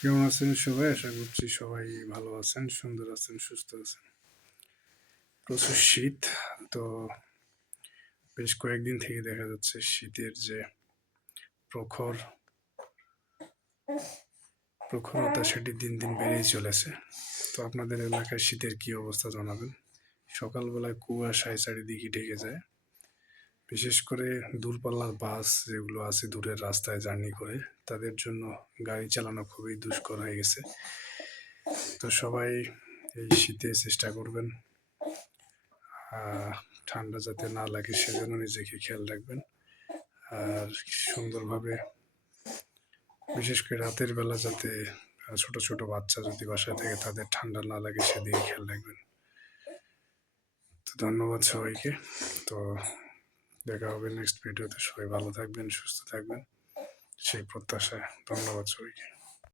কেমন আছেন সবাই? আশা করছি সবাই ভালো আছেন, সুন্দর আছেন, সুস্থ আছেন। প্রচুর শীত। তো বেশ কয়েকদিন থেকে দেখা যাচ্ছে শীতের যে প্রখর প্রখরতা সেটি দিন দিন বেড়েই চলেছে। তো আপনাদের এলাকায় শীতের কি অবস্থা জানাবেন। সকালবেলায় কুয়াশায় চারিদিকে ঢেকে যায়। বিশেষ করে দূরপাল্লার বাস যেগুলো আছে দূরের রাস্তায় জার্নি করে, তাদের জন্য গাড়ি চালানো খুবই দুষ্কর হয়ে গেছে। তো সবাই এই শীতে চেষ্টা করবেন ঠান্ডা যাতে না লাগে সেজন্য নিজেকে খেয়াল রাখবেন। আর সুন্দরভাবে, বিশেষ করে রাতের বেলা যাতে ছোট ছোট বাচ্চা যদি বাসায় থাকে তাদের ঠান্ডা না লাগে সেদিকে খেয়াল রাখবেন। তো ধন্যবাদ সবাইকে। তো দেখা হবে নেক্সট ভিডিওতে। সবাই ভালো থাকবেন, সুস্থ থাকবেন সেই প্রত্যাশায়। ধন্যবাদ সবাইকে।